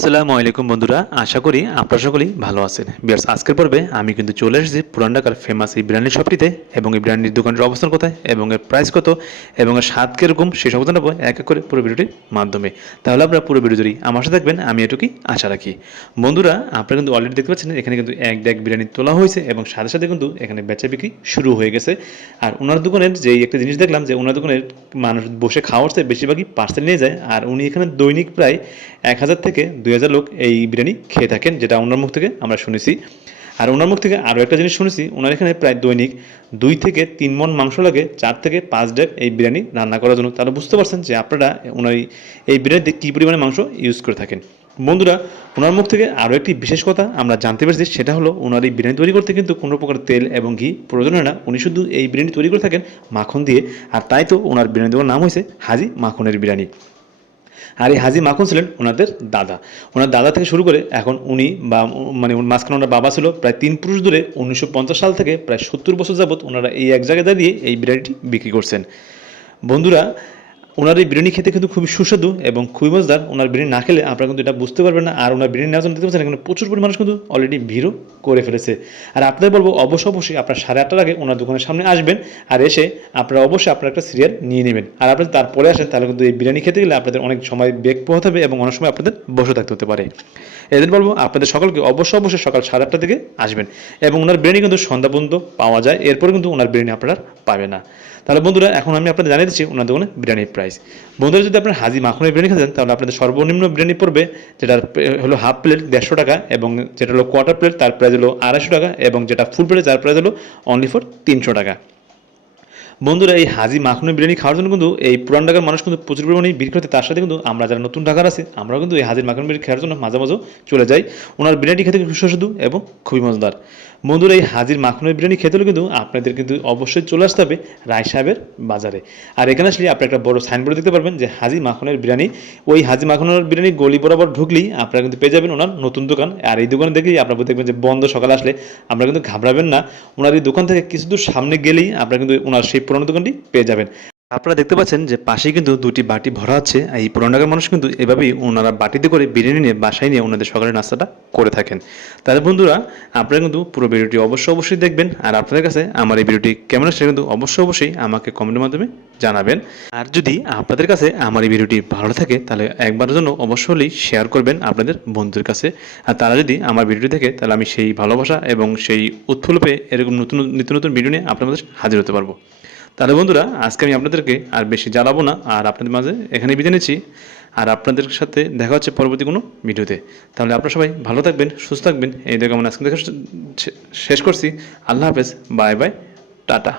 আসসালামু আলাইকুম বন্ধুরা, আশা করি আপনারা সকলেই ভালো আছেন। বিয়ার্স, আজকের পর্বে আমি কিন্তু চলে এসেছি পুরান ঢাকার ফেমাস এই বিরিয়ানি শপটিতে এবং এই বিরিয়ানির দোকানের অবস্থান কোথায় এবং এর প্রাইস কত এবং এর স্বাদ কীরকম সেই সমস্ত নেব এক এক করে পুরো ভিডিওটির মাধ্যমে। তাহলে আপনারা পুরো ভিডিও জুড়ি আমার সাথে থাকবেন, আমি এটুকুই আশা রাখি। বন্ধুরা, আপনারা কিন্তু অলরেডি দেখতে পাচ্ছেন, এখানে কিন্তু এক ডেক বিরিয়ানি তোলা হয়েছে এবং সাথে সাথে কিন্তু এখানে বেচা বিক্রি শুরু হয়ে গেছে। আর ওনার দোকানের যেই একটা জিনিস দেখলাম যে ওনার দোকানের মানুষ বসে খাওয়ার চেয়ে বেশিরভাগই পার্সেল নিয়ে যায়, আর উনি এখানে দৈনিক প্রায় এক হাজার থেকে দুই হাজার লোক এই বিরিয়ানি খেয়ে থাকেন, যেটা ওনার মুখ থেকে আমরা শুনেছি। আর ওনার মুখ থেকে আরও একটা জিনিস শুনেছি, ওনার এখানে প্রায় দৈনিক দুই থেকে তিন মন মাংস লাগে, চার থেকে পাঁচ ডেক এই বিরিয়ানি রান্না করার জন্য। তাহলে বুঝতে পারছেন যে আপনারা ওনার এই বিরিয়ানিতে কী পরিমাণে মাংস ইউজ করে থাকেন। বন্ধুরা, ওনার মুখ থেকে আরও একটি বিশেষ কথা আমরা জানতে পেরেছি, সেটা হলো ওনার এই বিরিয়ানি তৈরি করতে কিন্তু কোনো প্রকার তেল এবং ঘি প্রয়োজন হয় না। উনি শুধু এই বিরিয়ানি তৈরি করে থাকেন মাখন দিয়ে, আর তাই তো ওনার বিরিয়ানি দেওয়ার নাম হয়েছে হাজি মাখনের বিরিয়ানি। আর এই হাজি মাখন ছিলেন ওনাদের দাদা। ওনার দাদা থেকে শুরু করে এখন উনি বা মানে মাঝখানে ওনার বাবা ছিল প্রায় তিন পুরুষ ধরে উনিশশো পঞ্চাশ সাল থেকে প্রায় সত্তর বছর যাবৎ ওনারা এই এক জায়গায় দাঁড়িয়ে এই বিরিয়ানিটি বিক্রি করছেন। বন্ধুরা ওনার এই বিরিয়ানি খেতে কিন্তু খুবই সুস্বাদু এবং খুবই মজাদার। ওনার বিরিয়ানি না খেলে আপনারা কিন্তু এটা বুঝতে পারবেন না। আর ওনার বিরিয়ানি নেওয়ার জন্য দেখতে পাচ্ছেন, এখানে প্রচুর পরিমাণ মানুষ কিন্তু অলরেডি ভিড়ও করে ফেলেছে। আর আপনাদের বলব অবশ্যই অবশ্যই আপনার সাড়ে আটটার আগে ওনার দোকানের সামনে আসবেন আর এসে আপনারা অবশ্যই আপনার একটা সিরিয়াল নিয়ে নেবেন। আর আপনারা তারপরে আসেন, তাহলে কিন্তু এই বিরিয়ানি খেতে গেলে আপনাদের অনেক সময় বেগ পোহাতে হবে এবং অনেক সময় আপনাদের বসে থাকতে হতে পারে। এদের বলব, আপনাদের সকলকে অবশ্যই অবশ্যই সকাল সাড়ে আটটা থেকে আসবেন এবং ওনার বিরিয়ানি কিন্তু সন্ধ্যা পর্যন্ত পাওয়া যায়। এরপরে কিন্তু ওনার বিরিয়ানি আপনারা পাবে না। তাহলে বন্ধুরা, এখন আমি আপনাদের জানিয়ে দিচ্ছি ওনার দোকানে বিরিয়ানির প্রাইস বন্ধুরা, যদি আপনার হাজি মাখনের বিরিয়ানি খেতেন তাহলে আপনাদের সর্বনিম্ন বিরিয়ানি পড়বে যেটা হলো হাফ প্লেট দেড়শো টাকা, এবং যেটা হলো কোয়ার্টার প্লেট তার প্রাইস হলো আড়াইশো টাকা, এবং যেটা ফুল প্লেট তার প্রাইস হলো অনলি ফর তিনশো টাকা। বন্ধুরা, এই হাজি মাখনের বিরিয়ানি খাওয়ার জন্য কিন্তু এই পুরান ঢাকার মানুষ কিন্তু প্রচুর পরিমাণে ভিড় করতে তার সাথে কিন্তু আমরা যারা নতুন ঢাকার আছি, আমরাও কিন্তু এই হাজির মাখন বিরিয়ানি খাওয়ার জন্য মাঝে মাঝেও চলে যাই। ওনার বিরিয়ানি খেতে খুব সুস্বাদু এবং খুবই মজাদার। বন্ধুরা, এই হাজির মাখনের বিরিয়ানি খেতে হলে কিন্তু আপনাদের কিন্তু অবশ্যই চলে আসতে হবে রায় সাহেবের বাজারে। আর এখানে আসলে আপনি একটা বড় সাইনবোর্ড দেখতে পারবেন যে হাজি মাখনের বিরিয়ানি। ওই হাজি মাখনের বিরিয়ানি গলি বরাবর ঢুকলেই আপনারা কিন্তু পেয়ে যাবেন ওনার নতুন দোকান। আর এই দোকানে দেখলেই আপনারা দেখবেন যে বন্ধ সকালে আসলে আপনারা কিন্তু ঘাবড়াবেন না। ওনার এই দোকান থেকে কিছু দূর সামনে গেলেই আপনারা কিন্তু ওনার সেই পুরনো দোকানটি পেয়ে যাবেন। আপনারা দেখতে পাচ্ছেন যে পাশেই কিন্তু দুটি বাটি ভরা আছে। এই পুরান ঢাকার মানুষ কিন্তু এভাবেই ওনারা বাটিতে করে বিরিয়ানি নিয়ে, বাসায় নিয়ে ওনাদের সকালের নাস্তাটা করে থাকেন। তাহলে বন্ধুরা, আপনারা কিন্তু পুরো ভিডিওটি অবশ্যই অবশ্যই দেখবেন। আর আপনাদের কাছে আমার এই ভিডিওটি কেমন আসছে কিন্তু অবশ্যই অবশ্যই আমাকে কমেন্টের মাধ্যমে জানাবেন। আর যদি আপনাদের কাছে আমার এই ভিডিওটি ভালো থাকে, তাহলে একবারের জন্য অবশ্যই শেয়ার করবেন আপনাদের বন্ধুদের কাছে। আর তারা যদি আমার ভিডিওটি দেখে, তাহলে আমি সেই ভালোবাসা এবং সেই উৎফুল্ল পেয়ে এরকম নতুন, নিত্য নতুন ভিডিও নিয়ে আপনাদের হাজির হতে পারব। তাহলে বন্ধুরা, আজকে আমি আপনাদেরকে আর বেশি জ্বালাবো না, আর আপনাদের মাঝে এখানে বিদে নিচ্ছি, আর আপনাদের সাথে দেখা হচ্ছে পরবর্তী কোনো ভিডিওতে। তাহলে আপনারা সবাই ভালো থাকবেন, সুস্থ থাকবেন, এই দেখে আমার আজকে দেখা শেষ করছি। আল্লাহ হাফেজ, বাই বাই, টাটা।